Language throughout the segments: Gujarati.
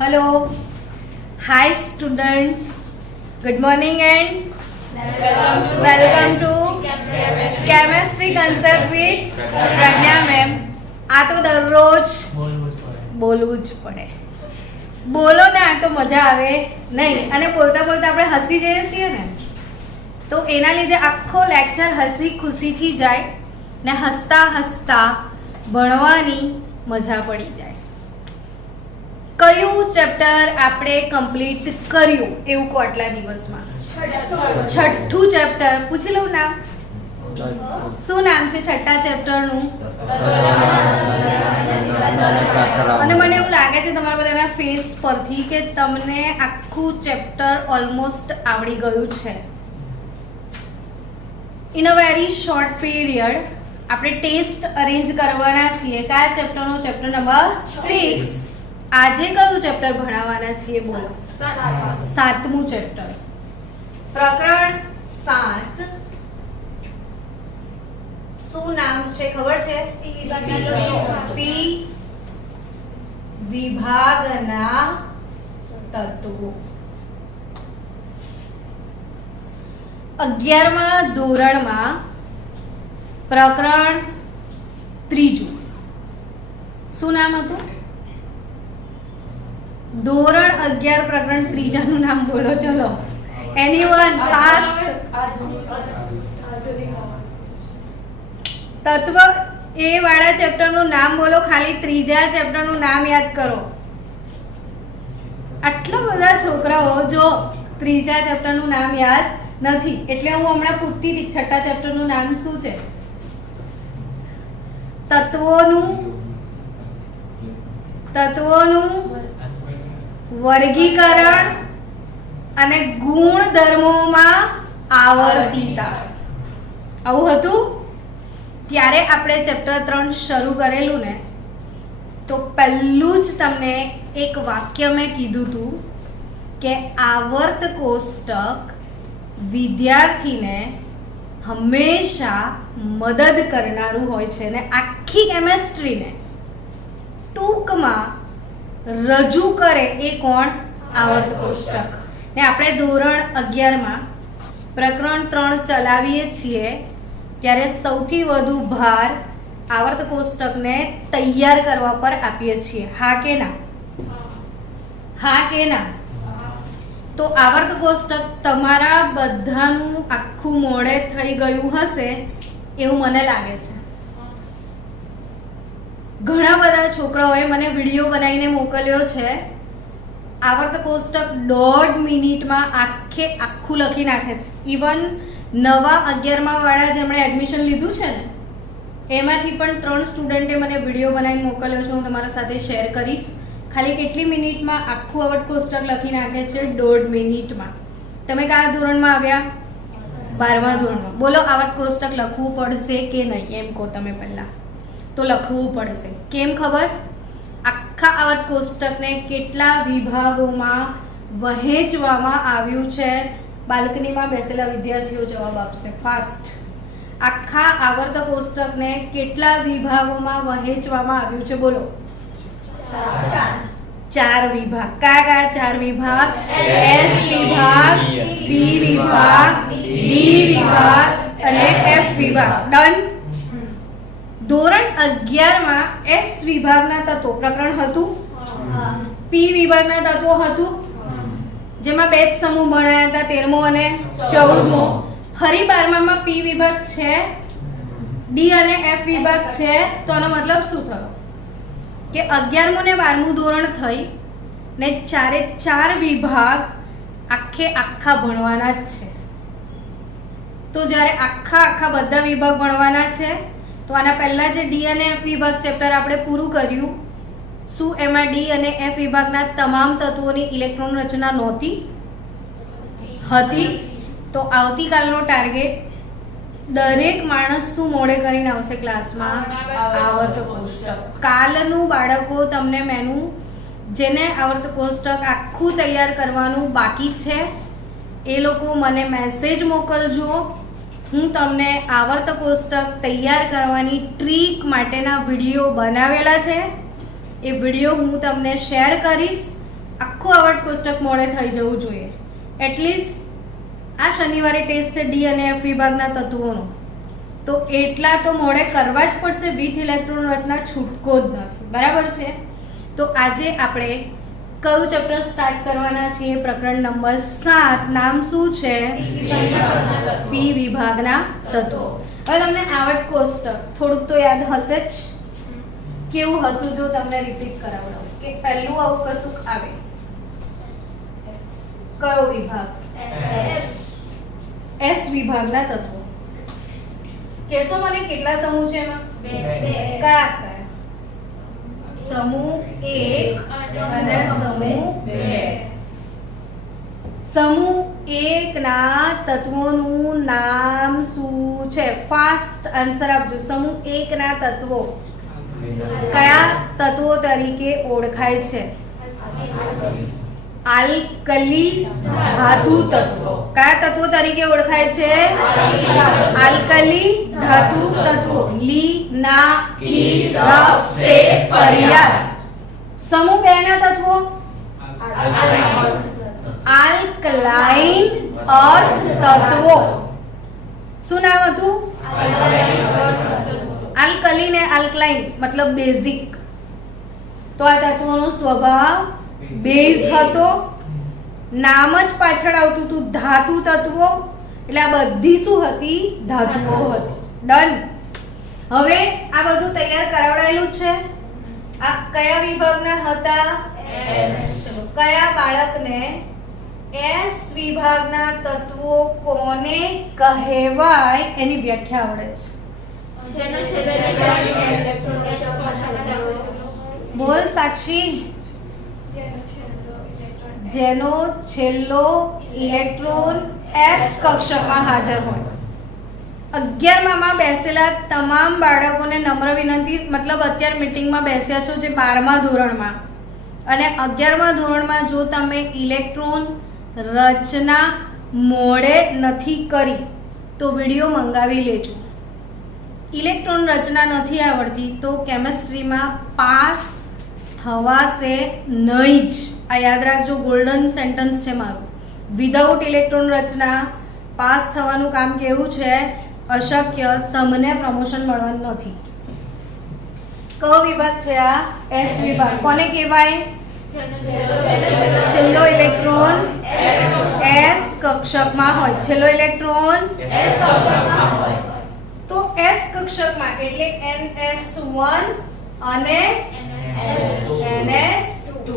Hello. Hi students. Good morning and welcome to Chemistry Concept with Pragya ma'am. આ તો દરરોજ બોલવું જ પડે. બોલો ને, આ તો મજા આવે નહીં. અને બોલતા બોલતા આપણે હસી જઈએ છીએ ને, તો એના લીધે આખો લેક્ચર હસી ખુશીથી જાય ને હસતા હસતા ભણવાની મજા પડી જાય. કયું ચેપ્ટર આપણે કમ્પ્લીટ કર્યું એવું કહો આટલા દિવસમાં? છઠ્ઠું ચેપ્ટર. પૂછી લઉં નામ? શું નામ છે છઠ્ઠા ચેપ્ટરનું? અને મને એવું લાગે છે તમારા બધાના ફેસ પરથી કે તમને આખું ચેપ્ટર ઓલમોસ્ટ આવડી ગયું છે. In a very short period આપણે ટેસ્ટ અરેન્જ કરવાના છીએ. કયા ચેપ્ટરનો? Chapter number 6. આજે કયું ચેપ્ટર ભણાવવાના છીએ? બોલો. 7મું ચેપ્ટર, પ્રકરણ 7. શું નામ છે ખબર છે? પી વિભાગના તત્વો. 11મા ધોરણમાં પ્રકરણ 3. શું નામ હતું? ધોરણ 11 પ્રકરણ 3 નું નામ બોલો. ચલો, એનીવન ફાસ્ટ. તત્વ એ વાળા ચેપ્ટર નું નામ બોલો. ખાલી 3જા ચેપ્ટર નું નામ યાદ કરો. આટલા બધા છોકરાઓ જો 3જા ચેપ્ટર નું નામ યાદ નથી, એટલે હું હમણાં પૂછતી હતી છઠ્ઠા ચેપ્ટર નું નામ શું છે? તત્વોનું વર્ગીકરણ અને ગુણધર્મોમાં આવર્તિતા. આવું હતું. ત્યારે આપણે ચેપ્ટર 3 શરૂ કરેલું ને, તો પહેલું જ તમને એક વાક્ય મેં કીધું હતું કે આવર્ત કોષ્ટક વિદ્યાર્થીને હંમેશા મદદ કરનારું હોય છે ને આખી કેમેસ્ટ્રીને ટૂંકમાં રજૂ કરે એ કોણ? આવર્ત કોષ્ટક. ને આપણે ધોરણ 11માં પ્રકરણ 3 ચલાવીએ છીએ ત્યારે સૌથી વધુ ભાર આવર્ત કોષ્ટકને તૈયાર કરવા પર આપીએ છીએ. હા કે ના? હા કે ના? તો આવર્ત કોષ્ટક તમારા બધાનું આખું મોડે થઈ ગયું હશે એવું મને લાગે છે. ઘણા બધા છોકરાઓએ મને વિડીયો બનાવીને મોકલ્યો છે. આવર્ત કોષ્ટક 1.5 મિનિટમાં આખું લખી નાખે છે. ઇવન નવા 11મા વાળા જેમણે એડમિશન લીધું છે ને, એમાંથી પણ 3 સ્ટુડન્ટે મને વિડીયો બનાવીને મોકલ્યો છે. હું તમારા સાથે શેર કરીશ. ખાલી કેટલી મિનિટમાં આખું આવર્ત કોષ્ટક લખી નાખે છે? 1.5 મિનિટમાં. તમે કયા ધોરણમાં આવ્યા? 12મા ધોરણમાં. બોલો, આવર્ત કોષ્ટક લખવું પડશે કે નહીં? એમ કહો તમે પહેલા. તો લખવું પડશે. કેમ ખબર? આખા આવર્ત કોષ્ટકને કેટલા વિભાગોમાં વહેંચવામાં આવ્યું છે? બાલ્કનીમાં બેસેલા વિદ્યાર્થીઓ જવાબ આપશે ફાસ્ટ. આખા આવર્ત કોષ્ટકને કેટલા વિભાગોમાં વહેંચવામાં આવ્યું છે? બોલો. 4 વિભાગ. કયા 4 વિભાગ? એસ વિભાગ, બી વિભાગ, ડી વિભાગ અને એફ વિભાગ. ડન. ધોરણ 11માં એસ વિભાગના તત્વો પ્રકરણ હતું. પી વિભાગના તત્વો હતું, જેમાં 2 જ સમૂહ ભણાયા હતા, 13મો અને 14મો. ફરી 12માં પી વિભાગ છે, ડી અને એફ વિભાગ છે. તો આનો મતલબ શું થયો? કે 11મું ને 12મું ધોરણ થઈ ને 4 વિભાગ આખા ભણવાના જ છે. તો જ્યારે આખા બધા વિભાગ ભણવાના છે, તો આના પહેલા જે ડી અને એફ વિભાગ ચેપ્ટર આપણે પૂરું કર્યું, શું એમાં ડી અને એફ વિભાગના તમામ તત્વોની ઇલેક્ટ્રોન રચના નહોતી? હતી. તો આવતીકાલનો ટાર્ગેટ દરેક માણસ શું મોડે કરીને આવશે ક્લાસમાં? આવર્ત કોષ્ટક. કાલનું બાળકો તમને મેનું જેને આવર્ત કોષ્ટક આખું તૈયાર કરવાનું બાકી છે એ લોકો મને મેસેજ મોકલજો. હું તમને આવર્ત કોષ્ટક તૈયાર કરવાની ટ્રીક માટેના વિડીયો બનાવેલા છે, એ વિડીયો હું તમને શેર કરીશ. આખું આવર્ત કોષ્ટક મોડે થઈ જવું જોઈએ. એટલીસ્ટ આ શનિવારે ટેસ્ટ છે ડી અને એફ વિભાગના તત્વોનો, તો એટલા તો મોડે કરવા જ પડશે. વિથ ઇલેક્ટ્રોન રચના છૂટકો જ નથી. બરાબર છે? તો આજે આપણે કયું ચેપ્ટર સ્ટાર્ટ કરવાના છીએ? પ્રકરણ નંબર 7. નામ શું છે? પી વિભાગના તત્વો. હવે તમને આવર્ત કોષ્ટક થોડુંક તો યાદ હશે જ. કેવું હતું જો તમને રિપીટ કરાવડાવું કે પહેલું આવું કશું આવે, કયો વિભાગ? એસ વિભાગના તત્વો. કેશો મને કેટલા સમૂહ છે એમાં? કયા કયા? સમૂહ 1 અને સમૂહ 2. સમૂહ 1 ના તત્વોનું નામ શું છે? ફાસ્ટ આન્સર આપજો. સમૂહ 1 ના તત્વો કયા તત્વો તરીકે ઓળખાય છે? આલ્કલી ધાતુ તત્વો. કયા તત્વો તરીકે ઓળખાય છે? આલ્કલી ધાતુ તત્વો. લી, ના, કી, રફ, સે, ફરિયાદ. સમૂહ 2 ના તત્વો આલ્કલાઇન અર્થ તત્વો. શું નામ હતું? આલ્કલી ને આલ્કલાઇન મતલબ બેઝિક. તો આ તત્વોનો સ્વભાવ બેઝ હતો. નામ જ પાછળ આવતું હતું ધાતુ તત્વો, એટલે આ બધી શું હતી? ધાતુઓ હતી. ડન. હવે આ બધું તૈયાર કરાવડાયેલું છે. આ કયા વિભાગના હતા? ચલો, કયા બાળકને એસ વિભાગના તત્વો કોને કહેવાય એની વ્યાખ્યા આવડે છે? બોલ સાક્ષી. જેનો છેલ્લો ઇલેક્ટ્રોન એસ કક્ષકમાં હાજર હોય. 11મા માં બેસેલા તમામ બાળકોને નમ્ર વિનંતી, મતલબ અત્યારે મીટિંગમાં બેસ્યા છો જે 12મા ધોરણમાં અને 11મા ધોરણમાં જો તમે ઇલેક્ટ્રોન રચના મોડે નથી કરી તો વિડીયો મંગાવી લેજો. ઇલેક્ટ્રોન રચના નથી આવડતી તો કેમેસ્ટ્રીમાં પાસ થવાશે નહીં જ. આ યાદ રાખજો, ગોલ્ડન સેન્ટેન્સ છે મારું. વિધાઉટ ઇલેક્ટ્રોન રચના પાસ થવાનું કામ કેવું છે? અશક્ય. તમને પ્રમોશન મળવાનું નથી. કયો વિભાગ છે આ? એસ વિભાગ. કોને કહેવાય? છેલ્લો ઇલેક્ટ્રોન એસ કક્ષકમાં હોય. છેલ્લો ઇલેક્ટ્રોન એસ કક્ષકમાં હોય. તો એસ કક્ષકમાં એટલે NS1 અને NS2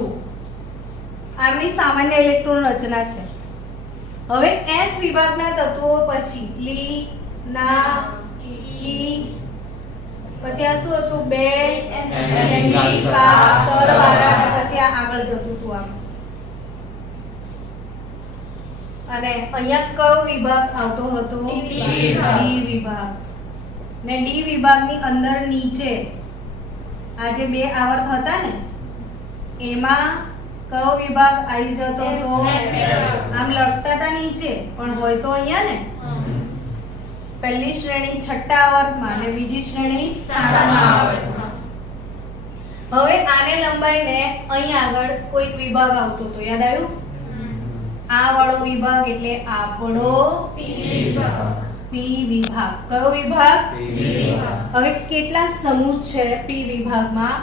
આમની સામાન્ય ઇલેક્ટ્રોન રચના છે. હવે એસ વિભાગના તત્વો પછી લી, ના, કી, પછી આ શું હતું? 2 કા, સરવાળા, પછી આ આગળ જતું હતું આમ. અને અહીંયા કયો વિભાગ આવતો હતો? ડી વિભાગ. ને ડી વિભાગની અંદર નીચે આ જે 2 આવર્ત હતા ને એમાં કયો વિભાગ આવી જતો હતો? આમ લખતા હતા નીચે પણ હોય તો અહીંયા ને. પહેલી શ્રેણી 6ઠા આવર્તમાં અને બીજી શ્રેણી 7મા આવર્તમાં. હવે આને લંબાઈને અહીં આગળ કોઈક વિભાગ આવતો હતો, યાદ આવ્યું? આ વાળો વિભાગ એટલે આપણો પી વિભાગ. કયો વિભાગ? હવે કેટલા સમૂહ છે પી વિભાગમાં?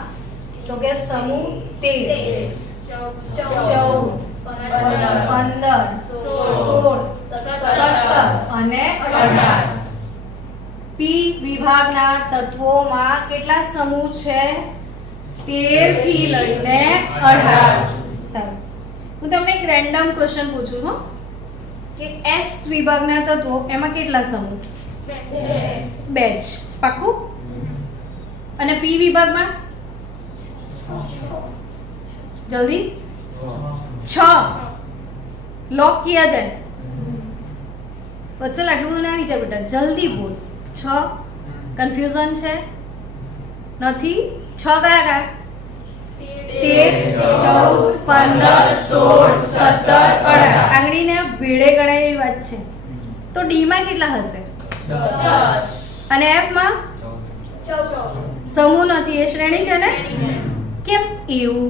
તો કે સમૂહ 13, 14, 15, 16, 17 અને 18. પી વિભાગના તત્વોમાં કેટલા સમૂહ છે? 13 થી લઈને 18. સારું, હું તમને એક રેન્ડમ ક્વેશ્ચન પૂછું છું કે એસ વિભાગના તત્વો એમાં કેટલા સમૂહ? 2 જ. પાક્કું? અને પી વિભાગમાં જલ્દી 6 લોક किया जाए. बच्चा आटલું ના વિચાર બેટા, જલ્દી બોલ. 6 કન્ફ્યુઝન છે? નથી? 6 કયા કયા? 13, 14, 15, 16, 17, 18. આંગળીને ભેળે ગણાય એવી વાત છે. તો ડી માં કેટલા હશે? 10. અને એફ માં 14. સમૂહ નથી, એ શ્રેણી છે ને? કેમ એવું?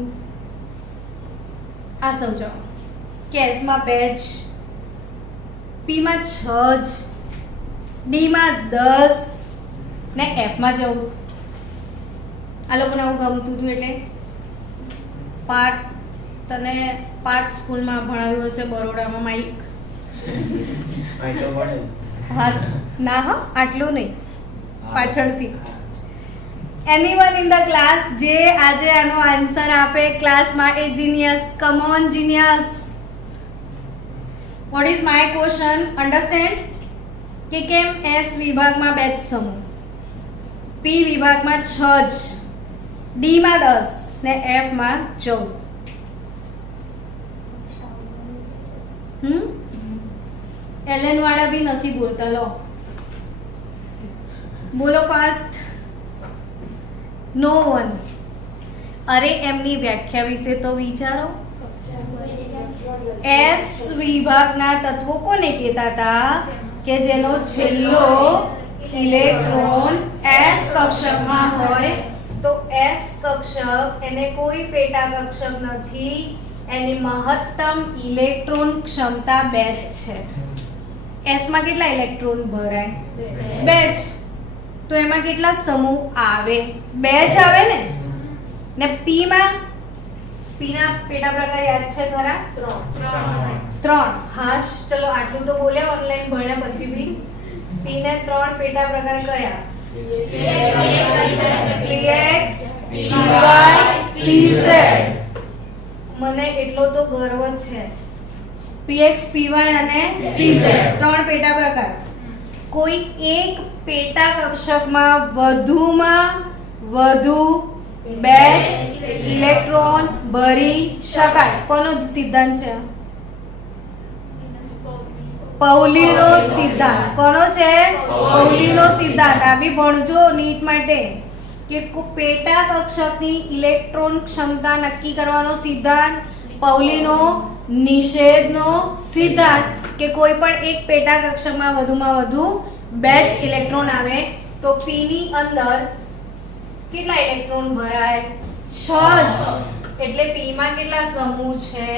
આ સમજાવો કે S માં 2 જ, P માં 6 જ, D માં 10 ને F માં 14. આ લોકોને આવું ગમતું હતું એટલે પાઠ તને પાઠ સ્કૂલમાં ભણાવ્યું હશે બરોડામાં માઈક. હા ના હા આટલું નહીં, પાછળથી. એનીવન ઇન ધ ક્લાસ જે આજે આનો આન્સર આપે ક્લાસમાં એ genius. Come on genius. What is my question? Understand કે કેમ S વિભાગમાં 2 જ સમૂહ, P વિભાગમાં 6 જ, D માં 10 ને F માં 14. એલએન વાળા બી નથી બોલતા. લો બોલો ફાસ્ટ. નો વન. અરે એમની વ્યાખ્યા વિશે તો વિચારો. S વિભાગના તત્વો કોને કહેતા હતા? કે જેનો છેલ્લો ઇલેક્ટ્રોન S કક્ષકમાં હોય તો S કક્ષક એને કોઈ પેટા કક્ષક નથી, એની મહત્તમ ઇલેક્ટ્રોન ક્ષમતા 2 જ છે. S માં કેટલા ઇલેક્ટ્રોન ભરાય? 2 જ. તો એમાં કેટલા સમૂહ આવે? 2 જ આવે ને P માં? P ના પેટા પ્રકાર યાદ છે ખરા? 3. હા ચલો આટલું તો બોલ્યા ઓનલાઈન ભણ્યા પછીથી. P ને 3 પેટા પ્રકાર કયા? PX, PY, PZ. મને એટલો તો ગર્વ છે. PX, PY અને PZ 3 પેટા પ્રકાર. કોઈ એક પેટા કક્ષકમાં વધુમાં વધુ 2 ઇલેક્ટ્રોન ભરી શકાય. કોનો સિદ્ધાંત છે? પૌલીનો સિદ્ધાંત. કોનો છે? પૌલીનો સિદ્ધાંત. આ બી ભણજો નીટ માટે કે પેટા કક્ષકની ઇલેક્ટ્રોન ક્ષમતા નક્કી કરવાનો સિદ્ધાંત પૌલીનો નિષેધનો સિદ્ધાંત કે કોઈ પણ એક પેટા કક્ષકમાં વધુમાં વધુ 2 જ ઇલેક્ટ્રોન આવે તો P ની અંદર કેટલા ઇલેક્ટ્રોન ભરાય? 6 જ. એટલે P માં કેટલા સમૂહ છે?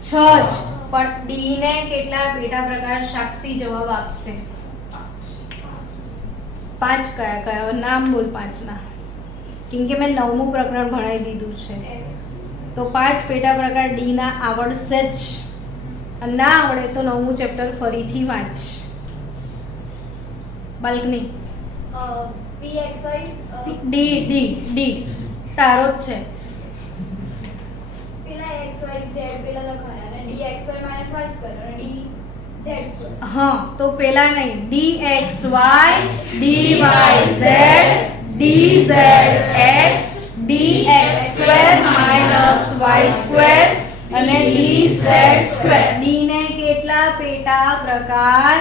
6 જ. પણ D ને કેટલા પેટા પ્રકાર? સાક્ષી જવાબ આપશે. 5 કયા કયા? નામ બોલ 5 ના. કેમ કે મેં 9મું પ્રકરણ ભણાવી દીધું છે તો 5 પેટા પ્રકાર D ના આવડશે જ. ના આવડે તો 9મું ચેપ્ટર ફરીથી વાંચ. બાલ્કની D D D તારો જ છે. પેલા x y z પેલા લખવાના અને d x y - y square અને d z સ્ક્વેર. હા તો પેલા નહીં, dxy dyz dzx dx² y² અને dz². D ને કેટલા પેટા પ્રકાર?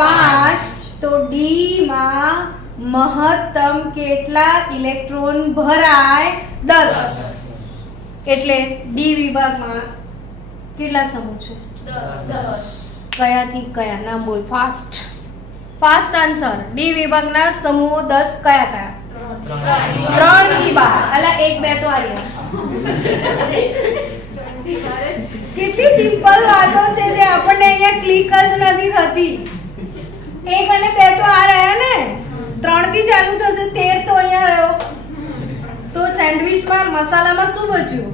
5. તો D માં મહત્તમ કેટલા ઇલેક્ટ્રોન ભરાય? 10. એટલે D વિભાગમાં કેટલા સમૂહ છે? 10. કયાથી કયા? નામ બોલ ફાસ્ટ. Fast answer. D વિભાગના સમૂહો 10 કયા કયા? 3 થી 12. અલા 1 2 તો આ રહ્યા. કેટલી સિમ્પલ વાતો છે જે આપણને અહીંયા ક્લિક જ નથી થતી. 1 અને 2 તો આ રહ્યા ને, 3 થી ચાલુ થશે, 13 તો અહીંયા રહ્યો. તો સેન્ડવિચમાં મસાલામાં શું બચ્યું?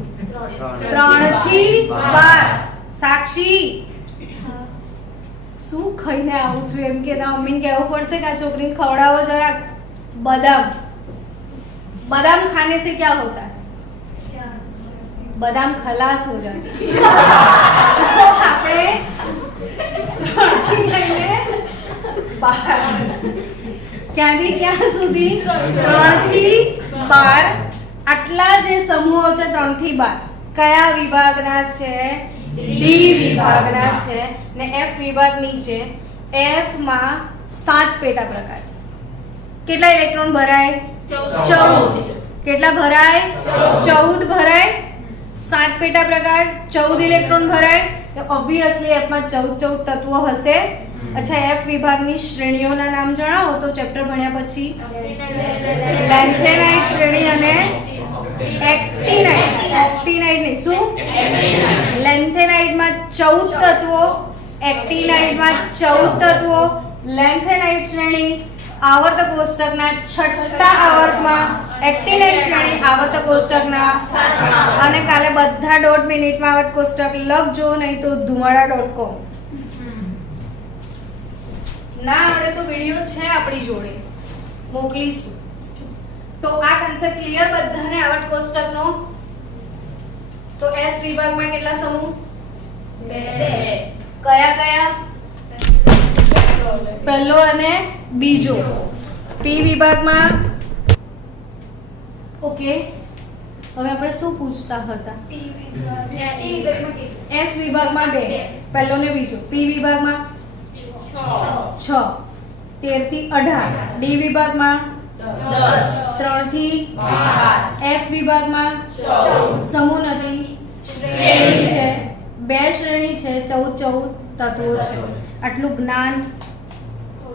3 થી 12. સાક્ષી શું ખાઈને આવું છું એમ કે મમ્મીને કહેવું પડશે કે આ છોકરીને ખવડાવો જરા બદામ. बादाम खाने से क्या होता है? बादाम खलास हो जाते हैं. तो આપણે 3 થી લઈને 12 ક્યાંથી ક્યાં સુધી? 3 થી 12. આટલા જે સમૂહો છે 3 થી 12 કયા વિભાગના છે? D વિભાગના છે. ને F વિભાગની છે. F માં 7 પેટા પ્રકાર. કેટલા ઇલેક્ટ્રોન ભરાય? 14. કેટલા ભરાય? 14 ભરાય. 7 પેટા પ્રકાર 14 ઇલેક્ટ્રોન ભરાય તો ઓબ્વિયસલી F માં 14 તત્વો હશે. અચ્છા F વિભાગની શ્રેણીઓના નામ જણાવો તો ચેપ્ટર ભણ્યા પછી લેન્થેનાઇટ શ્રેણી અને એક્ટિનાઇટ. એક્ટિનાઇટ નહીં શું? લેન્થેનાઇટ 14 તત્વો, એક્ટિનાઇટમાં 14 તત્વો, લેન્થેનાઇટ શ્રેણી આવર્તક કોષ્ટકના 6ઠ્ઠા આવર્તમાં, એક્ટિનાઇટ શ્રેણી આવર્તક કોષ્ટકના, અને કાલે બધા 1.5 મિનિટમાં આવર્તક કોષ્ટક લખજો, નહીં તો ધુમાડા.com. ના આવડે તો વિડિયો છે આપણી જોડે, મોકલીશું. તો આ કન્સેપ્ટ ક્લિયર બધાને આવર્તક કોષ્ટકનો? તો એસ વિભાગમાં કેટલા સમૂહ? 2. કયા કયા? પહેલો અને બીજો. પી વિભાગમાં ઓકે, હવે આપણે શું પૂછતા હતા? એસ વિભાગમાં 2, પહેલો ને બીજો. પી વિભાગમાં 6, 13 થી 18. ડી વિભાગમાં 3 થી 12. એફ વિભાગમાં સમૂહ નથી, શ્રેણી છે. 2 શ્રેણી છે, 14 તત્વો છે. આટલું જ્ઞાન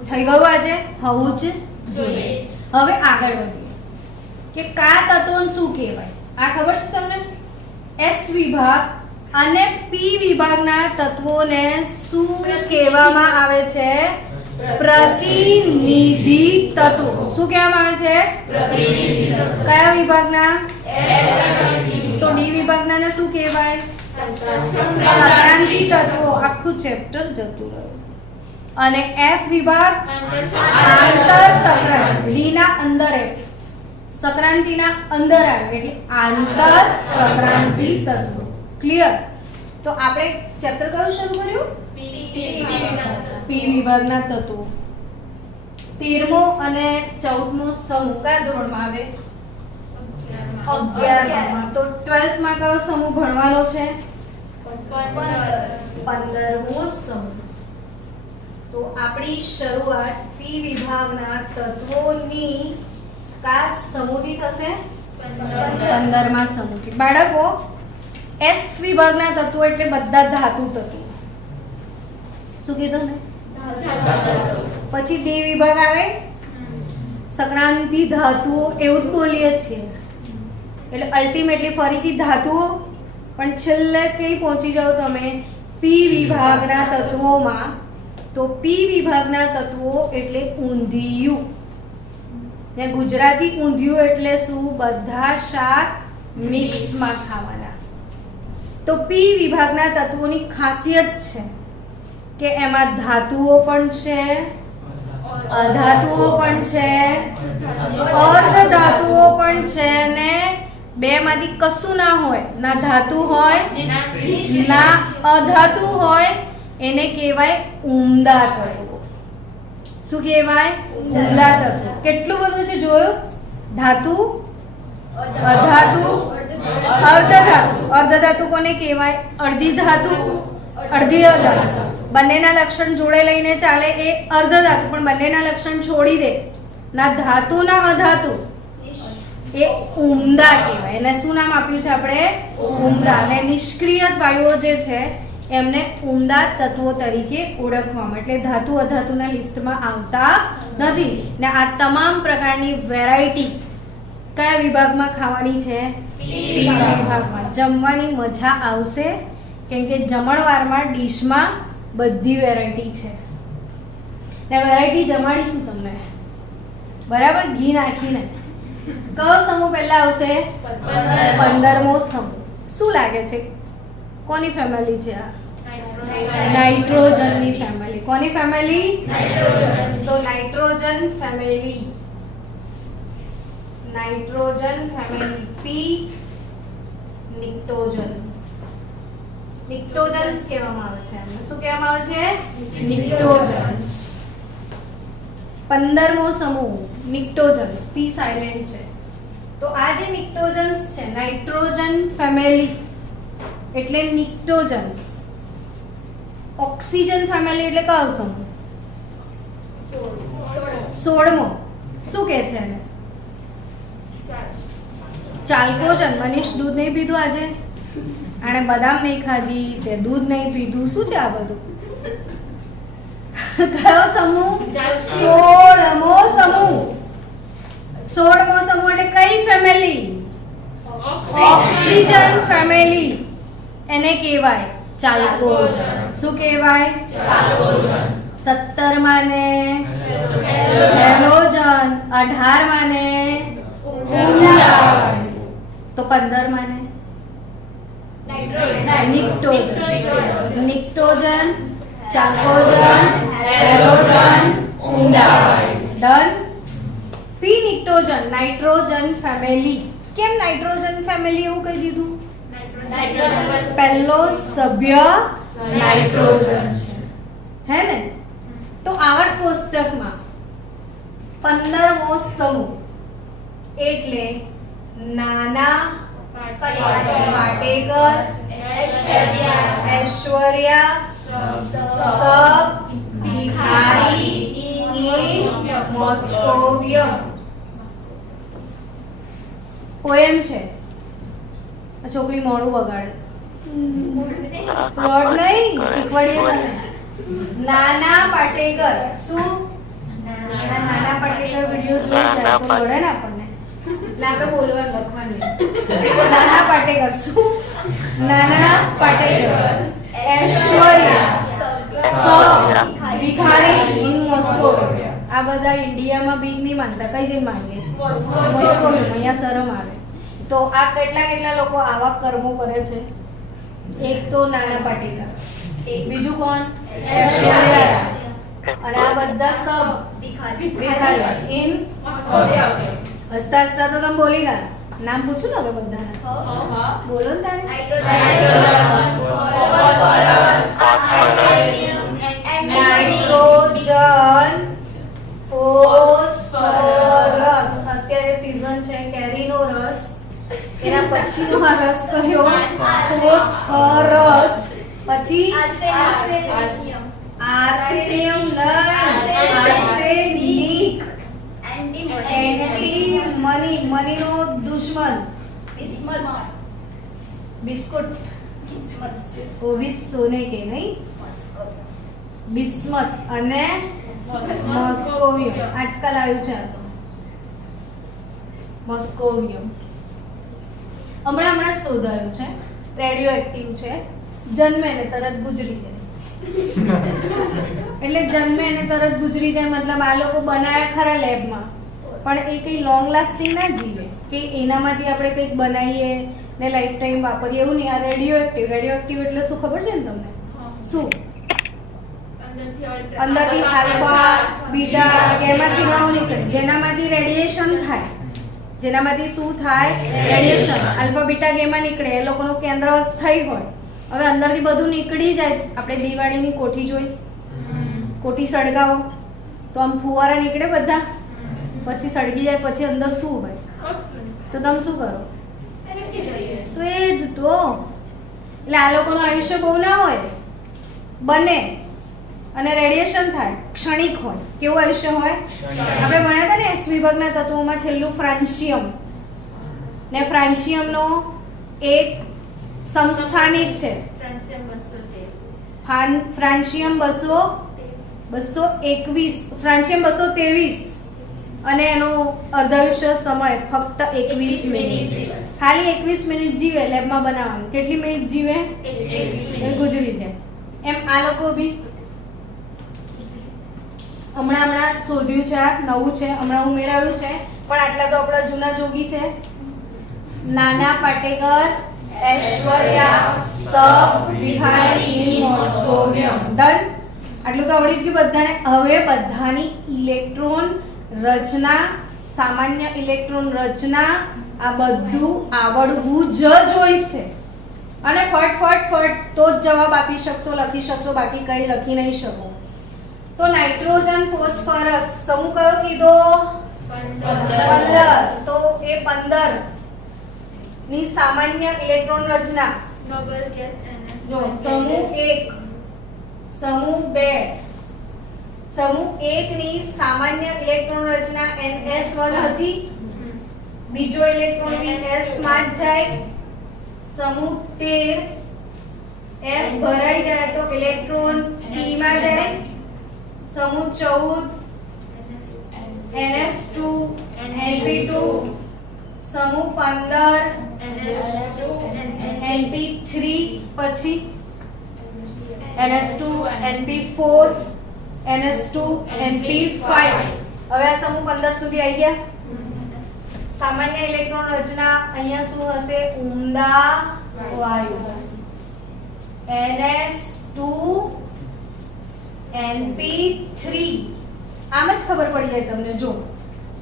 થઈ ગયું આજે, હોવું જ જોઈએ. હવે આગળ વધીએ કે કયા તત્વોને શું કહેવાય. આ ખબર છે તમને? એસ વિભાગ અને પી વિભાગના તત્વોને શું કહેવામાં આવે છે? પ્રતિનિધિ તત્વો. શું કહેવામાં આવે છે? પ્રતિનિધિ તત્વો. કયા વિભાગના? તો ડી વિભાગના શું કહેવાય? સંક્રાંતિ તત્વો. આખું ચેપ્ટર જતું રહ્યું. અને એફ વિભાગ આંતર સંક્રાંતિ. ડી ના અંદર એફ, સંક્રાંતિના અંદર આવે એટલે આંતર સંક્રાંતિ તત્વો. ક્લિયર? તો આપણે ચેપ્ટર કયું શરૂ કર્યું? પી વિભાગના તત્વો. 13મો અને 14મો સમૂહ કયા ધોરણમાં આવે? 11માં. તો 12th માં કયો સમૂહ ભણવાનો છે? 15મો સમૂહ. તો આપણી શરૂઆત પી વિભાગના તત્વોની કયા સમૂહથી થશે? 15મા સમૂહથી. બાળકો, એસ વિભાગના તત્વો એટલે બધા ધાતુ તત્વો. શું કીધું ને? પછી ડી વિભાગ આવે, સંક્રાંતિ ધાતુઓ, એવું જ બોલીએ છીએ. એટલે અલ્ટિમેટલી ફરીથી ધાતુઓ, પણ છેલ્લે કઈ પહોંચી જાઓ તમે? પી વિભાગના તત્વોમાં. તો પી વિભાગના તત્વો એટલે ઊંધિયું. ને ગુજરાતી ઊંધિયું એટલે શું? બધા શાક મિક્સમાં ખાવાના. તો પી વિભાગના તત્વોની ખાસિયત છે કે એમાં ધાતુઓ પણ છે, અધાતુઓ પણ છે, અર્ધ ધાતુઓ પણ છે, ને બે માંથી કશું ના હોય. ના ધાતુ હોય ના અધાતુ હોય. એને કહેવાય ઉમદા તત્વો. શું કહેવાય? ઉમદા તત્વો. કેટલું બધું છે જોયું? ધાતુ, અધાતુ, અર્ધધાતુ. અર્ધધાતુ કોને કહેવાય? અડધી ધાતુ, અડધી અધાતુ. બંનેના લક્ષણ જોડે લઈને ચાલે એ અર્ધધાતુ, પણ બંનેના લક્ષણ છોડી દે, ના ધાતુ ના અધાતુ, એ ઉમદા કહેવાય. એને શું નામ આપ્યું છે આપણે? ઉમદા. અને નિષ્ક્રિય વાયુઓ જે છે એમને ઉમદા તત્વો તરીકે ઓળખવામાં, એટલે ધાતુ અધાતુના લિસ્ટમાં આવતા નથી. ને આ તમામ પ્રકારની વેરાયટી કયા વિભાગમાં ખાવાની છે? પી વિભાગમાં. જમવાની મજા આવશે, કેમ કે જમણવારમાં ડીશમાં બધી વેરાયટી છે. ને વેરાયટી જમાડીશું તમને, બરાબર? ઘી નાખીને. કયો સમૂહ પહેલા આવશે? 15મો સમૂહ. શું લાગે છે કોની ફેમિલી છે આ? નાઇટ્રોજનની ફેમિલી. કોની ફેમિલી? તો nitrogen family. Nitrogen family. Pnictogen. Pnictogens કહેવામાં આવે છે. એમને શું કહેવામાં આવે છે? નિક્ટોજન્સ. 15મો સમૂહ નિક્ટોજન્સ. પી સાઇલેન્ટ છે. તો આ જે નિક્ટોજન્સ છે, નાઇટ્રોજન ફેમિલી એટલે નિક્ટોજન્સ. ઓક્સિજન ફેમિલી એટલે કયો સમૂહ? 16મો. શું કહે છે એને? ચાલ્કોજન. મનીષ દૂધ નહીં પીધું આજે? આને બદામ નહીં ખાધી, તે દૂધ નહીં પીધું. શું છે આ બધું? કયો સમૂહ? 16મો સમૂહ. 16મો સમૂહ એટલે કઈ ફેમિલી? ઓક્સિજન ફેમિલી એને કહેવાય. ચાલ્કોજન. શું કહેવાય? 17 માને હેલોજન, 18 માને ઊંડા, તો 15 માને નિક્ટોજન. નિક્ટોજન, ચાલ્કોજન, હેલોજન, ઊંડા. ડન. પી નિક્ટોજન, નાઇટ્રોજન ફેમિલી. કેમ નાઇટ્રોજન ફેમિલી એવું કહી દીધું? પહેલો સભ્ય નાઇટ્રોજન છે, હે ને? તો આવર્ત કોષ્ટકમાં 15મો સમૂહ એટલે નાના પાટેકર, ઐશ્વર્યા, સબ, ભિખારી, ઇન મોસ્કોવિયમ. પોએમ છે. આ છોકરી મોડું વગાડે છે. વર્ડ નહીં શીખવાડીએ તમે. નાના પાટેકર. શું? નાના પાટેકર વિડિયો જોઈ જાય તો લડે ને આપણને. એટલે આપણે બોલવાનું લખવાનું. નાના પાટેકર. શું? નાના પાટેકર, ઐશ્વર્યા, સબ, ભિખારી, ઇન મોસ્કો. આ બધા ઇન્ડિયામાં ભીખ નહીં માંગતા. કઈ જઈને માંગે? મોસ્કો. અહીંયા શરમ આવે. તો આ કેટલા લોકો આવા કર્મો કરે છે? એક તો નાના પાટેકર, બીજું કોણ? ઐશ્વર્યા, અને આ બધા સબ ભિખારી ઇન. હસતા હસતા તો તમે બોલી ગયા. નામ પૂછું ને હવે બધાના. બોલો ને તારે. Nitrogen, phosphorus. અત્યારે સીઝન છે કેરીનો રસ. એના પછીનો આ રસ કયો? ફોસ્ફરસ. પછી આર્સેનિયમ નહીં, આર્સેનિક. એન્ટીમની, મનીનો દુશ્મન. બિસ્કુટ. ઓ સોને કે નહીં, બિસ્મત. અને મોસ્કોવિયમ. આજકાલ આવ્યું છે આ તો મોસ્કોવિયમ. હમણાં જ શોધાયું છે. રેડિયો એક્ટિવ છે. જન્મે ને તરત ગુજરી જાય. એટલે જન્મે ને તરત ગુજરી જાય મતલબ આ લોકો બનાયા ખરા લેબમાં, પણ એ કઈ લોંગ લાસ્ટિંગ ના જીવે કે એનામાંથી આપણે કંઈક બનાવીએ ને લાઈફ ટાઈમ વાપરીએ એવું નહીં. આ રેડિયો એક્ટિવ. રેડિયો એક્ટિવ એટલે શું ખબર છે ને તમને? શું? અંદરથી આલ્ફા, બીટા, ગેમા કિરણો નીકળે જેનામાંથી રેડિયેશન થાય. જેનામાંથી શું થાય? રેડિયેશન. આલ્ફા, બીટા, ગેમા નીકળે. એ લોકોનું કેન્દ્ર સ્થાયી હોય. હવે અંદરથી બધું નીકળી જાય. આપણે દિવાળીની કોઠી જોઈ, કોઠી સળગાવો તો આમ ફુવારા નીકળે બધા, પછી સળગી જાય, પછી અંદર શું હોય? તો તમે શું કરો? તો એ જ તો. એટલે આ લોકોનું આયુષ્ય બહુ ના હોય, બને અને રેડિયેશન થાય, ક્ષણિક હોય. કેવું આયુષ્ય હોય? આપણે ભણ્યા હતા ને એસ વિભાગના તત્વોમાં છેલ્લું ફ્રાન્સિયમ, ને ફ્રાન્સિયમનો એક સમસ્થાનિક છે. ફ્રાન્સિયમ 221, ફ્રાન્સિયમ 223, અને એનો અર્ધાયુષ્ય સમય ફક્ત 21 મિનિટ. ખાલી 21 મિનિટ જીવે. લેબમાં બનાવવાનું. કેટલી મિનિટ જીવે? એ ગુજરી જાય. એમ આ લોકો બી હમણાં શોધ્યું છે. આ નવું છે, હમણાં ઉમેરાયું છે, પણ આટલા તો આપણા જૂના જોગી છે. નાના પાટેકર, ઐશ્વર્યા, સબ, ભિખારી, ઇન મોસ્કોવિયમ. ડન. આટલું તો આવડી જ ગયું બધાને. હવે બધાની ઇલેક્ટ્રોન રચના, સામાન્ય ઇલેક્ટ્રોન રચના, આ બધું આવડવું જ જોઈશે. અને ફટ તો જ જવાબ આપી શકશો, લખી શકશો, બાકી કઈ લખી નહીં શકો. તો નાઇટ્રોજન, ફોસ્ફરસ સમૂહ કયો કીધો? 15. તો એ 15 ની સામાન્ય ઇલેક્ટ્રોન રચના જો સમૂહ 1, સમૂહ 2. સમૂહ 1 ની સામાન્ય ઇલેક્ટ્રોન રચના NS1 હતી. બીજો ઇલેક્ટ્રોન બી S માં જ જાય. સમૂહ 13 S ભરાઈ જાય તો ઇલેક્ટ્રોન P માં જાય. સમૂહ 14 NS2 NP2. સમૂહ 15 NP3 પછી NH2 NP4 NH2 NP5 હવે આ સમૂહ 15 સુધી આવી ગયા સામાન્ય ઇલેક્ટ્રોન રચના અહીંયા શું હશે ઉમદા વાયુ NS2 NP3 આમ જ ખબર પડી જાય તમને જો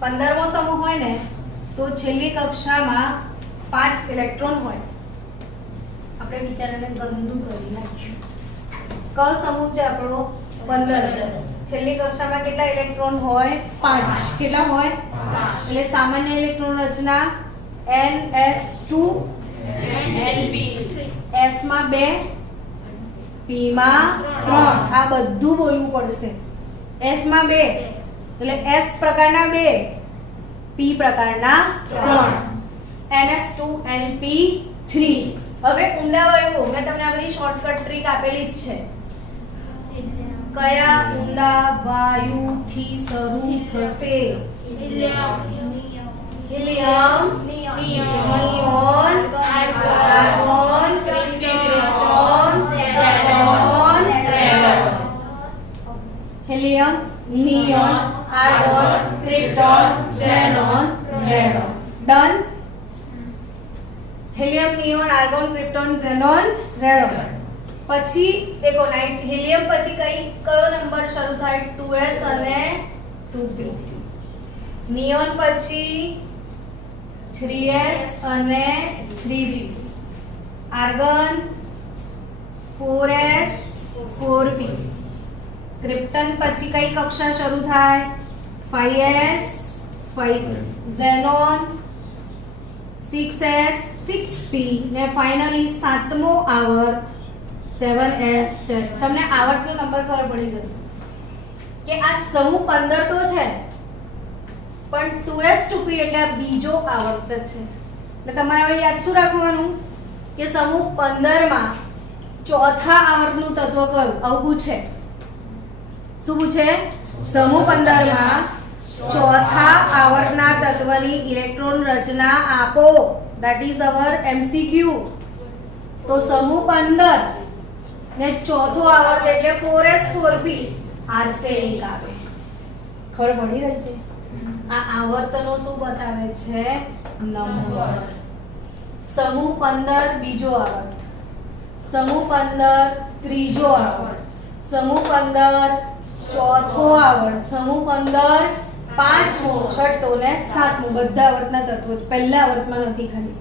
15મો સમૂહ હોય ને તો છેલ્લી કક્ષામાં 5 ઇલેક્ટ્રોન હોય આપણે વિચારને ગંદુ કરી નાખ્યું કયો સમૂહ છે આપણો 15 છેલ્લી કક્ષામાં કેટલા ઇલેક્ટ્રોન હોય 5 કેટલા હોય 5 એટલે સામાન્ય ઇલેક્ટ્રોન રચના NS2 NP3 S માં 2 P માં 3 આ બધું બોલવું પડશે S માં 2 એટલે S પ્રકારના 2 P પ્રકારના 3 NS2 NP3 હવે ઊંડા વાયુઓ મેં તમને આ બધી શોર્ટકટ ટ્રીક આપેલી જ છે કયા ઊંડા વાયુથી શરૂ થશે helium neon argon krypton xenon radon helium neon argon krypton xenon radon done helium neon argon krypton xenon radon પછી દેખો નાઇટ હિલિયમ પછી કયો નંબર શરૂ થાય 2s અને 2p નિયોન પછી 3s અને 3p argon 4s 4p Krypton પછી કઈ કક્ષા શરૂ થાય 5s 5p xenon 6s 6p ને ફાઇનલી સાતમો આવર્ત 7s તમને આવર્તનો નંબર ખબર પડી જશે કે આ સમૂહ 15 તો છે પણ 2s 2p એટલે બીજો આવર્ત છે એટલે તમારે હવે યાદ શું રાખવાનું કે સમૂહ 15 માં ચોથા આવર્તનું તત્વ કયું આવું પૂછે શું પૂછે સમૂહ 15 માં ચોથા આવર્તના તત્વની ઇલેક્ટ્રોન રચના આપો ધેટ ઇઝ અવર MCQ તો સમૂહ 15 ને ચોથો આવર્ત એટલે 4s 4p આર્સેનિક આવે ખબર પડી રહી છે આ આવર્તનો શું બતાવે છે નંબર સમૂહ 15 બીજો આવર્ત સમૂહ 15 ત્રીજો આવર્ત સમૂહ 15 ચોથો આવર્ત સમૂહ 15 પાંચમો છઠ્ઠો ને સાતમો બધા આવર્તના તત્વો પહેલા આવર્તમાં નથી ખાલી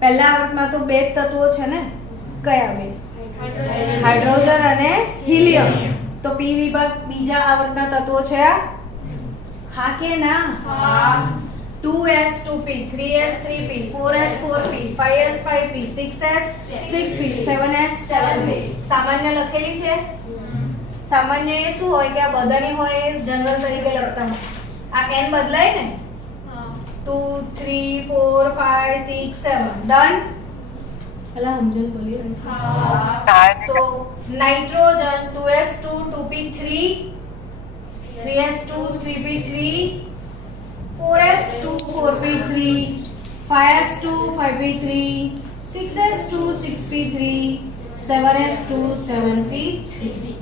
પહેલા આવર્તમાં તો બે તત્વો છે ને કયા બે હાઇડ્રોજન અને હિલિયમ તો p વિભાગ બીજા આવર્તના તત્વો છે હા કે ના હા 2s 2p 3s 3p 4s 4p 5s 5p 6s 6p 7s 7p સામાન્ય લખેલી છે સામાન્ય એ શું હોય કે આ બધાની હોય જનરલ તરીકે લખતા હોય આ n બદલાય ને 2 3 4 5 6 7 ડન અલા સમજણ બોલી રહી છે તો nitrogen 2s2 2p3 3s2 3p3 4s2 4p3 5s2 5p3 6s2 6p3 7s2 7p3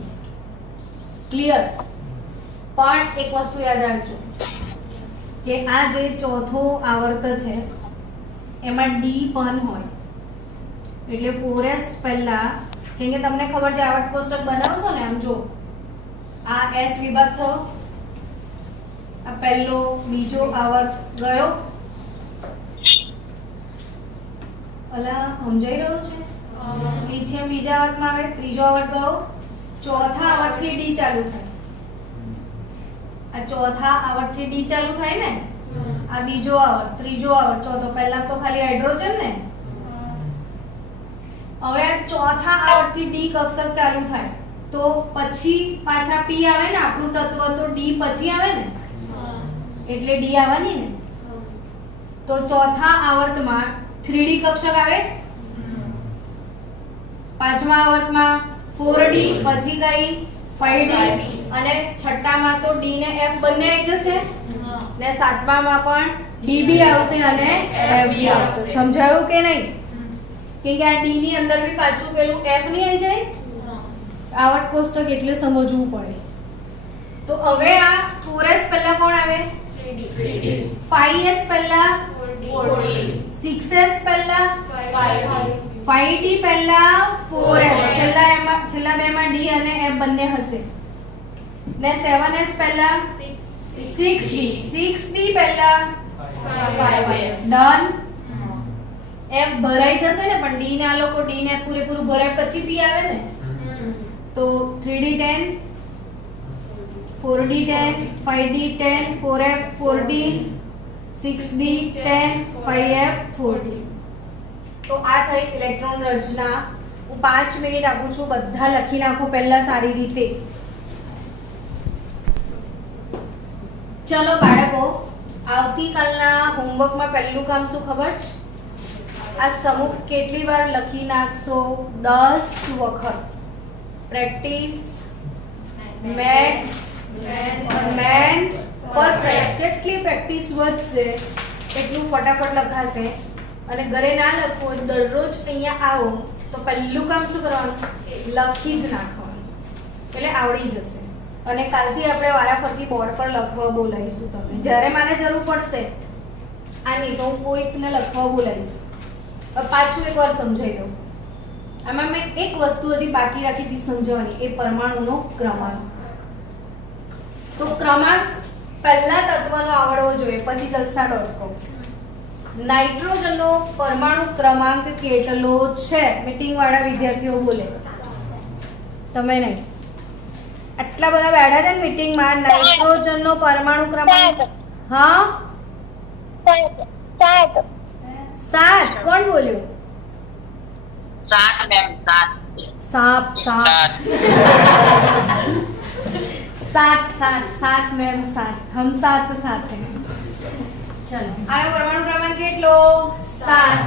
clear પણ એક વસ્તુ યાદ રાખજો કે આ જે ચોથો આવર્ત છે એમાં d પણ હોય એટલે 4s પહેલા કેમ કે તમને ખબર છે આવર્ત કોષ્ટક બનાવશો ને આમ જો આ s વિભાગ થયો આ પહેલો બીજો આવર્ત ગયો અલા સમજાઈ રહ્યો છે લિથિયમ બીજા આવર્તમાં આવે ત્રીજો આવર્ત ગયો ચોથા આવર્તથી d ચાલુ થાય આ ચોથા આવર્તથી d ચાલુ થાય ને આ બીજો આવર્ત ત્રીજો આવર્ત ચોથો પહેલા તો ખાલી હાઇડ્રોજન ને હવે આ ચોથા આવર્તથી d કક્ષક ચાલુ થાય તો પછી પાછા p આવે ને આપણું તત્વ તો d પછી આવે ને એટલે d આવવાની ને તો ચોથા આવર્તમાં 3d કક્ષક આવે પાંચમા આવર્તમાં 4d પછી કઈ 5d અને છઠ્ઠામાં તો d ને f બંને આવી જશે ને સાતમામાં પણ d બી આવશે અને f બી આવશે સમજાયું કે નહીં કે આ d ની અંદર બી પાછું પેલું f ની આવી જાય આવર્ત કોષ્ટક એટલે સમજવું પડે. તો હવે આ 4s પહેલા કોણ આવે? 5s પહેલા 6s પહેલા 5d પહેલા 4f છેલ્લા બેમાં d અને f બંને હશે ને 7s પહેલા 6d પહેલા 5f ડન. f ભરાઈ જશે ને પણ d ને આ લોકો d ને પૂરેપૂરું ભરાય પછી p આવે ને તો 3d10 4d10 5d10 4f 4d 6d10 5f 4d. તો આ થઈ ઇલેક્ટ્રોન રચના. હું 5 મિનિટ આપું છું, બધા લખી નાખો પહેલા સારી રીતે. ચલો બાળકો, આવતીકાલના હોમવર્કમાં પહેલું કામ શું ખબર છે? આ સમૂહ કેટલી વાર લખી નાખશો? 10 વખત. Practice max main perfect. જેટલી પ્રેક્ટિસ વધશે એટલું ફટાફટ લખાશે. અને ઘરે ના લખવું હોય, દરરોજ અહીંયા આવો તો પહેલું કામ શું કરવાનું? લખી જ નાખવાનું, એટલે આવડી જશે. અને કાલથી આપણે વારાફરતી બોર્ડ પર લખવા બોલાવીશું તમને. જ્યારે મને જરૂર પડશે આની તો હું કોઈકને લખવા બોલાવીશ. પાછું એકવાર સમજાવી દઉં. આમાં મેં એક વસ્તુ હજી બાકી રાખી હતી સમજાવવાની, એ પરમાણુનો ક્રમાંક. તો ક્રમાંક પહેલા તત્વનો આવડવો જોઈએ, પછી જલસા.com. નાઇટ્રોજનનો પરમાણુ ક્રમાંક કેટલો છે? મીટિંગ વાળા વિદ્યાર્થીઓ બોલે, તમે નહીં. આટલા બધા બેઠા છે ને મીટિંગમાં. નાઇટ્રોજનનો પરમાણુ ક્રમાંક હા 7. કોણ બોલ્યું? 7 મેમ 7 સાત મેમ 7. हम 7 साथ हैं. ચલો, આનો પરમાણુ ક્રમાંક કેટલો? 7.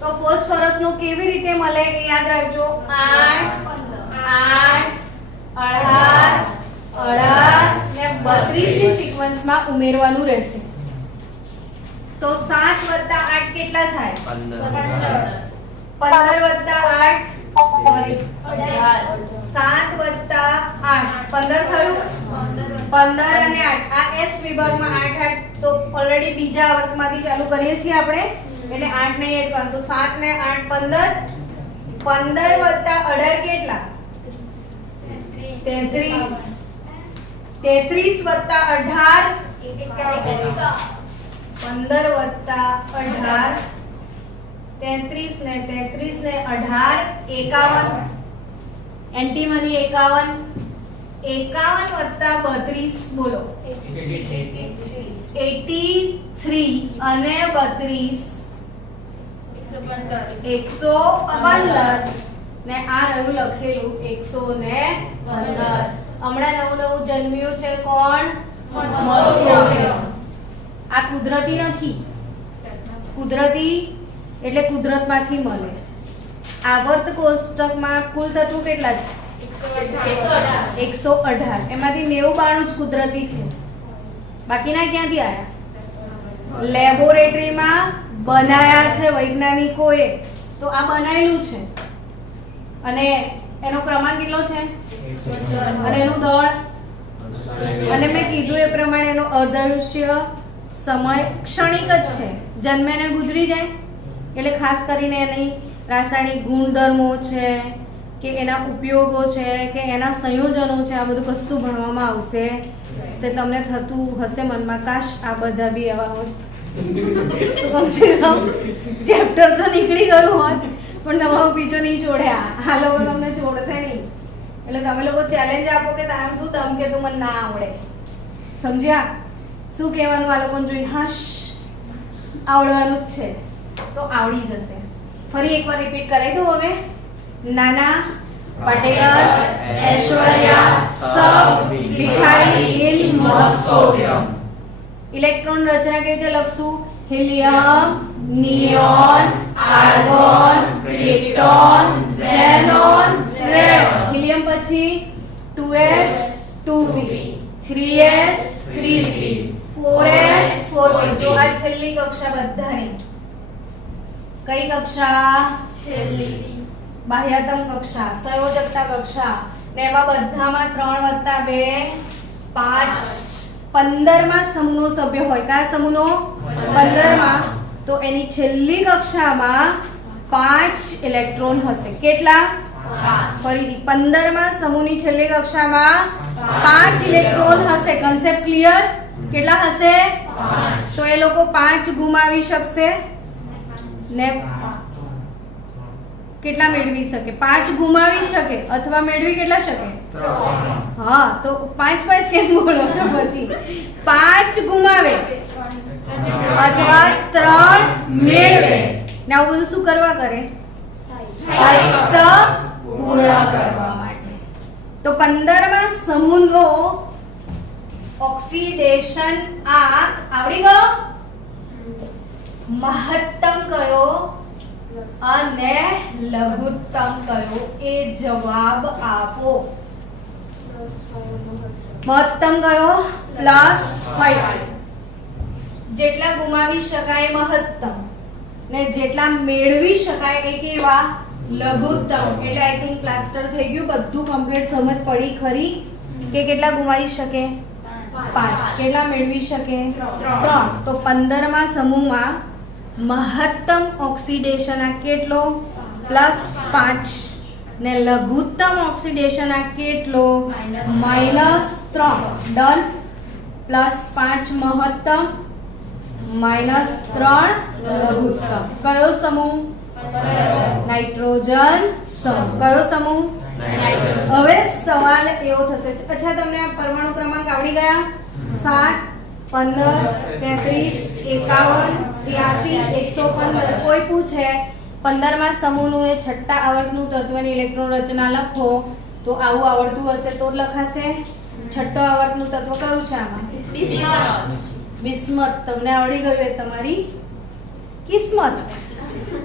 તો ફોસ્ફરસ નો કેવી રીતે મળે એ યાદ રાખજો. 8 18 ને 32 ની સિક્વન્સમાં ઉમેરવાનું રહેશે. તો 7 + 8 કેટલા થાય? 15 + 8 સોરી 7 + 8 15 થયું. 15 અને 8 આ S વિભાગમાં 8 તો ઓલરેડી બીજા આવર્તમાંથી ચાલુ કરીએ છીએ આપણે, એટલે 8 ને એડ કરવાનું. તો 7 ને 8 15 15 + 18 કેટલા? 33 33 + 18 15 + 18 33 ને 18 51. એન્ટીમની 51 + 32 બોલો 83 અને 32 115 ને આ રહ્યું લખેલું 115. હમણાં નવું જન્મ્યું છે કોણ? મોસ્કોવિયમ. આ કુદરતી નથી. કુદરતી એટલે કુદરતમાંથી મળે. આવર્ત કોષ્ટકમાં કુલ તત્વો કેટલા છે? 118. એમાંથી 90-92 જ કુદરતી છે. બાકીના ક્યાંથી આવ્યા? લેબોરેટરીમાં બનાયા છે વૈજ્ઞાનિકોએ. તો આ બનાયેલું છે અને એનો ક્રમાંક કેટલો છે? અને એનું દળ, અને મેં કીધું એ પ્રમાણે એનો અર્ધાયુષ્ય સમય ક્ષણિક જ છે. જન્મે ને ગુજરી જાય. એટલે ખાસ કરીને એની રાસાયણિક ગુણધર્મો છે કે એના ઉપયોગો છે કે એના સંયોજનો છે, આ બધું કશું ભણવામાં આવશે. તો તમને થતું હશે મનમાં, કાશ આ બધા બી એવા હોત તો કમસે કમ ચેપ્ટર તો નીકળી ગયું હોત. પણ તમારો પીછો નહીં છોડ્યા. આ લોકો તમને છોડશે નહીં. એટલે તમે લોકો ચેલેન્જ આપો કે તારા શું તમ કે તું મને ના આવડે. સમજ્યા? શું કહેવાનું આ લોકોને જોઈને? હાશ, આવડવાનું જ છે. તો આવડી જશે. ફરી એકવાર રિપીટ કરાવી દઉં હવે. નાના પાટેકર ऐश्वर्या सब ભિખારી ઇન મોસ્કોવિયમ. ઇલેક્ટ્રોન રચના કેવી રીતે લખશું? Helium, neon, argon, krypton, xenon, rayon. Helium પછી 2s 2p, 3s 3p, 4s 4p. જો આ છેલ્લી કક્ષા બધાની. કઈ કક્ષા? છેલ્લી. બાહ્યતમ કક્ષા, સંયોજકતા કક્ષા. ને એમાં બધામાં 3 વત્તા 2 5 15માં સમૂહનો સભ્ય હોય. કયા સમૂહનો? 15માં. તો એની છેલ્લી કક્ષામાં 5 ઇલેક્ટ્રોન હશે. કેટલા? 5. ફરીથી 15માં સમૂહની છેલ્લી કક્ષામાં 5 ઇલેક્ટ્રોન હશે. Concept clear? કેટલા હશે? 5. તો એ લોકો 5 ગુમાવી શકશે ને કેટલા મેળવી શકે? 5 ગુમાવી શકે અથવા મેળવી કેટલા શકે? 3. હા, તો 5 કેમ બોલો છો? પછી 5 ગુમાવે અથવા 3 મેળવે ને આવું બધું શું કરવા કરે? અષ્ટક પૂર્ણ કરવા માટે. તો 15માં સમૂહનો ઓક્સિડેશન આંક આવડી ગયો? મહત્તમ કયો અને લઘુત્તમ કયો એ જવાબ આપો. મહત્તમ કયો? +5. જેટલા ગુમાવી શકાય મહત્તમ ને જેટલા મેળવી શકાય એ કેવા? લઘુત્તમ. એટલે આઈ થિંક પ્લાસ્ટર થઈ ગયું, બધું કમ્પ્લીટ. સમજ પડી ખરી કે કેટલા ગુમાવી શકે? 5. કેટલા મેળવી શકે? 3. તો 15માં સમૂહમાં મહત્તમ ઓક્સિડેશન આ કેટલો? +5 ને લઘુત્તમ ઓક્સિડેશન આ કેટલો? -3. ડન. +5 મહત્તમ, -3 લઘુત્તમ. કયો સમૂહ? નાઇટ્રોજન સમૂહ. કયો સમૂહ? હવે સવાલ એવો થશે, અચ્છા તમને આ પરમાણુ ક્રમાંક આવડી ગયા? 7, 15, 33, 51, 83, 115. કોઈ પૂછે 15માં સમૂહનું એ છઠ્ઠા આવર્તનું તત્વની ઇલેક્ટ્રોન રચના લખો, તો આવું આવડતું હશે તો લખાશે. છઠ્ઠો આવર્તનું તત્વ કયું છે આમાં? બિસ્મથ. તમને આવડી ગયું એ તમારી કિસ્મત.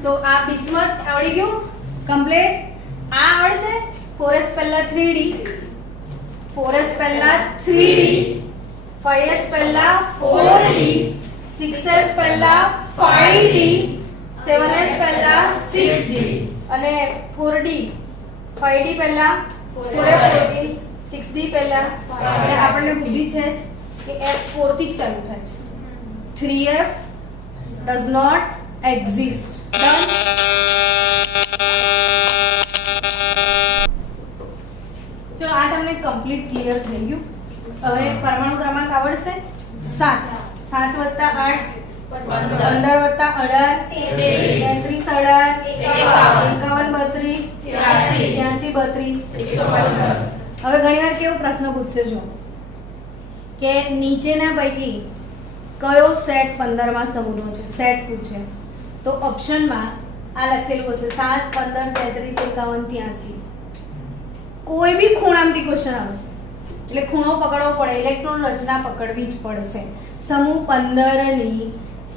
તો આ બિસ્મથ આવડી ગયું કમ્પ્લીટ. આ આવડશે? 4s પહેલા 3d, 4s પહેલા 3d, 5s પહેલા 4d, 6s પહેલા 5d, 7s પહેલા 6d અને 4d, 5d પહેલા 4f14, 6d પહેલા. અને આપણને બુદ્ધિ છે જ કે f4 થી જ ચાલુ થાય છે. 3f does not exist. Done? ચલો આ તમને કમ્પ્લીટ ક્લિયર થઈ ગયું. હવે પરમાણુ ક્રમાંક આવડશે? 7. 7 વત્તા 8 15 વત્તા 18 33 18 51 32 હવે ઘણીવાર કેવો પ્રશ્ન પૂછશે જો કે નીચેના પૈકી કયો સેટ 15માં સમૂહનો છે? સેટ પૂછે તો ઓપ્શનમાં આ લખેલું હશે 7 15 33 51 83. કોઈ બી ખૂણામાંથી ક્વેશ્ચન આવશે એટલે ખૂણો પકડવો પડે, ઇલેક્ટ્રોન રચના પકડવી જ પડશે. સમૂહ 15 ની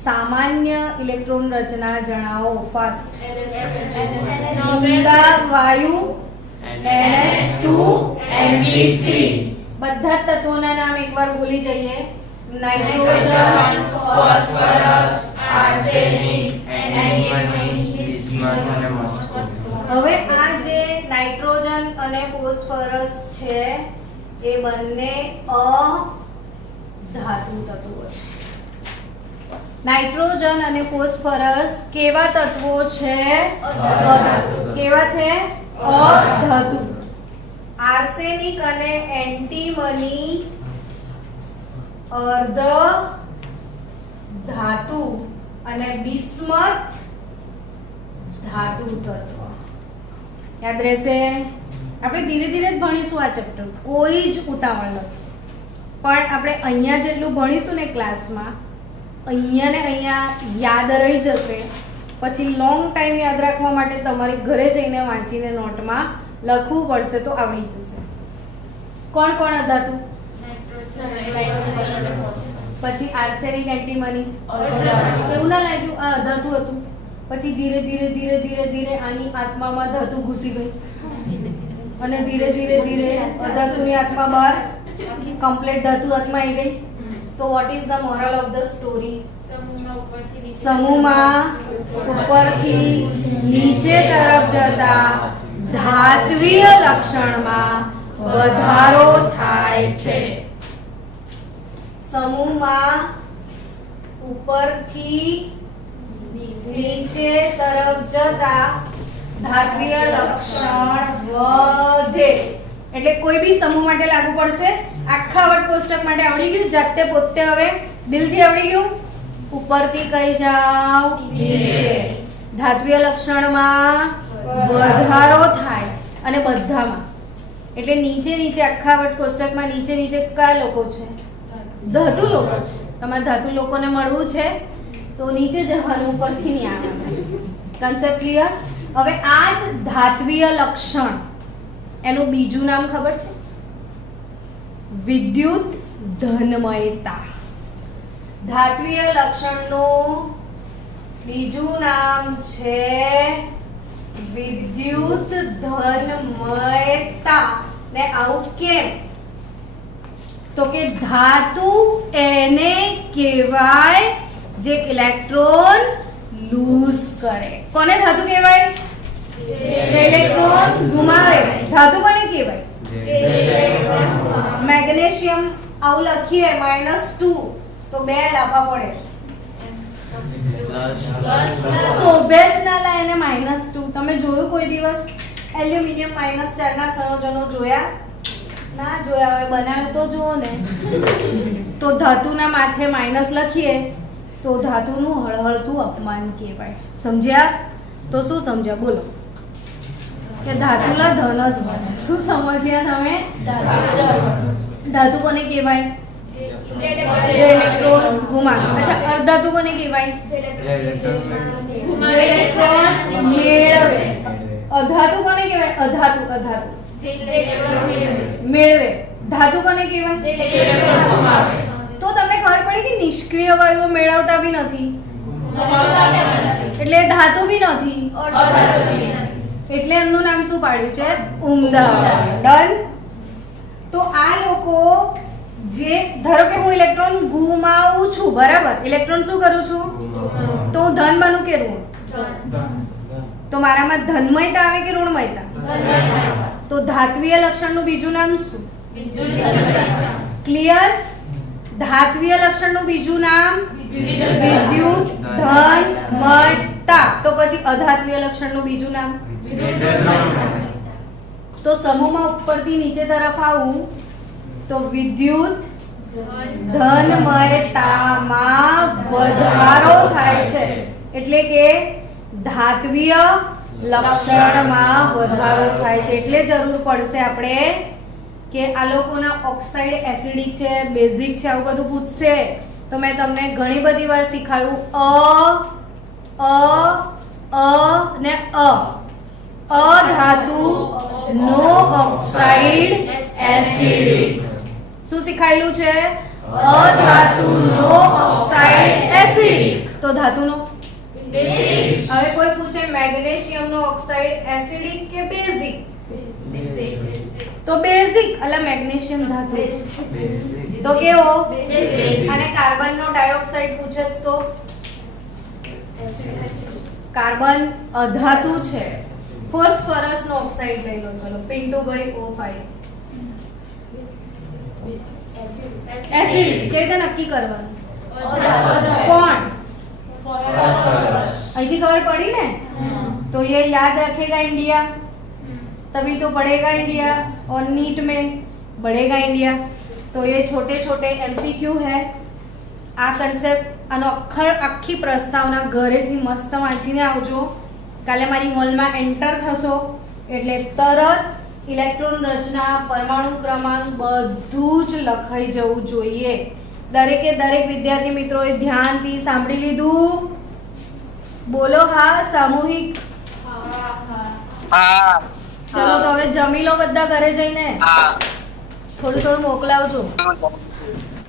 સામાન્ય ઇલેક્ટ્રોન રચના જણાવો. ફર્સ્ટ ઊંડા વાયુ NH2Np3. બધા જ તત્વોના નામ એકવાર ભૂલી જઈએ. Nitrogen, phosphorus, arsenic, antimony. હવે આ જે નાઇટ્રોજન અને ફોસ્ફરસ છે એ બંને અધાતુ તત્વો છે. નાઇટ્રોજન અને ફોસ્ફરસ કેવા તત્વો છે? અધાતુ. કેવા છે? અધાતુ. આર્સેનિક અને એન્ટીમની અર્ધ ધાતુ અને બિસ્મથ ધાતુ તત્વ. યાદ રહેશે? આપણે ધીરે ધીરે જ ભણીશું આ ચેપ્ટર, કોઈ જ ઉતાવળ નથી. પણ આપણે અહીંયા જેટલું ભણીશું ને ક્લાસમાં, અહીંયા ને અહીંયા યાદ રહી જશે. પછી લોંગ ટાઈમ યાદ રાખવા માટે તમારી ઘરે જઈને વાંચીને નોટમાં લખવું પડશે તો આવડી જશે. કોણ કોણ અધાતુ? પછી આર્સેનિક, એન્ટીમની. એવું ના લાગ્યું આ અધાતુ હતું? પછી ધીરે ધીરે ધીરે ધીરે ધીરે આની આત્મામાં ધાતુ ઘૂસી ગઈ અને ધીરે ધીરે ધીરે અધાતુની આત્મા બહાર, કમ્પ્લીટ ધાતુ આત્મા આવી ગઈ. તો what is the moral of the story? સમૂહમાં ઉપરથી નીચે તરફ જતા ધાત્વિય લક્ષણમાં વધારો થાય છે. સમૂહમાં ઉપરથી નીચે તરફ જતા ધાત્વિય લક્ષણ વધે. એટલે કોઈ બી સમૂહ માટે લાગુ પડશે. આખા વર્ગ કોષ્ટક માટે આવડી ગયું જાતે પોતે. હવે દિલથી આવડી ગયું. ઉપરથી કઈ જાવ નીચે. ધાત્વિય લક્ષણમાં વધારો થાય અને બધામાં. એટલે નીચે નીચે આખા વર્ગ કોષ્ટકમાં નીચે નીચે કયા લોકો છે? ધાતુ લોકો છે. તમારે ધાતુ લોકોને મળવું છે તો નીચે જવાનું, ઉપરથી નહીં આવવાનું. Concept clear? હવે આ જ ધાત્વિય લક્ષણ એનું બીજું નામ ખબર છે? વિદ્યુત ધનમયતા. ધાત્વિય લક્ષણનું બીજું નામ છે વિદ્યુત ધનમયતા. ને આવું કેમ? તો કે ધાતુ એને કહેવાય જે ઇલેક્ટ્રોન લૂઝ કરે. કોને ધાતુ કહેવાય? ઇલેક્ટ્રોન ગુમાવે. ધાતુ કોને કહેવાય? મેગ્નેશિયમ આવું લખીએ -2 તો 2 લાફા પડે. શોભે જ ના લા એને -2. તમે જોયું કોઈ દિવસ એલ્યુમિનિયમ -4 ના સંયોજનો જોયા? ના જોયા. હવે બનાવે તો જુઓ ને. તો ધાતુના માથે માઇનસ લખીએ તો ધાતુનું હળહળતું અપમાન કહેવાય. સમજ્યા? તો શું સમજ્યા બોલો? કે ધાતુના ધન જ મળે. શું સમજ્યા તમે? ધાતુ કોને કહેવાય? જે ઇલેક્ટ્રોન ગુમાવે. અચ્છા, અર્ધધાતુ કોને કહેવાય? જે ઇલેક્ટ્રોન મેળવે. અધાતુ કોને કહેવાય? અધાતુ મેળવે. ધાતુ કોને કહેવાય? તો તમને ખબર પડી કે નિષ્ક્રિય અવયવો મેળવતા બી નથી, એટલે ધાતુ બી નથી, એટલે એમનું નામ શું પાડ્યું છે? ઉમદા. ડન. તો આ લોકો જે ધારો કે હું ઇલેક્ટ્રોન ગુમાવું છું, બરાબર? ઇલેક્ટ્રોન શું કરું છું? તો હું ધન બનું કે ઋણ? તો મારામાં ધનમયતા આવે કે ઋણમયતા? તો ધાત્વિય લક્ષણનું બીજું નામ શું? ક્લિયર? ધાત્વિય લક્ષણનું બીજું નામ વિદ્યુત ધનમયતા. તો પછી અધાત્વિય લક્ષણનું બીજું નામ? તો સમૂહમાં ઉપરથી નીચે તરફ આવું તો વિદ્યુત ધનમયતામાં વધારો થાય છે. એટલે કે ધાત્વિય લક્ષણમાં વધારો થાય છે. એટલે જરૂર પડશે આપણે કે આ લોકોના ઓક્સાઇડ એસિડિક છે, બેઝિક છે, આવું બધું પૂછશે તો મેં તમને ઘણી બધી વાર શીખવાયું ને અધાતુ નો ઓક્સાઇડ એસિડિક. શું શીખાયેલું છે? અધાતુ નો ઓક્સાઇડ એસિડિક. તો ધાતુનો હવે કોઈ પૂછે મેગ્નેશિયમ નો ઓક્સાઇડ એસિડિક કે બેઝિક? તો બેઝિક. અલા મેગ્નેશિયમ ધાતુ છે તો કેવો? અને કાર્બન નો ડાયોક્સાઇડ પૂછે તો કાર્બન અધાતુ છે. ફોસ્ફરસ નો ઓક્સાઇડ લઈ લો. ચલો પિન્ટુભાઈ O5 એસિડ. કેવી રીતે નક્કી કરવાનું? કોણ? અહીંથી ખબર पड़ी ने? तो ये याद रखेगा इंडिया, तभी तो बढ़ेगा इंडिया और नीट में बढ़ेगा इंडिया. तो ये छोटे छोटे MCQ है. આ કન્સેપ્ટ આનો આખી પ્રસ્તાવના ઘરેથી મસ્ત વાંચીને આવજો. કાલે મારી હોલમાં એન્ટર થશો એટલે તરત ઇલેક્ટ્રોન રચના, પરમાણુ ક્રમાંક બધું જ લખાઈ જવું જોઈએ. દરેકે દરેક વિદ્યાર્થી મિત્રોએ ધ્યાનથી સાંભળી લીધું? બોલો હા. સામૂહિક? ચલો તો હવે જમી લો બધા ઘરે જઈને. થોડું થોડું મોકલાવજો.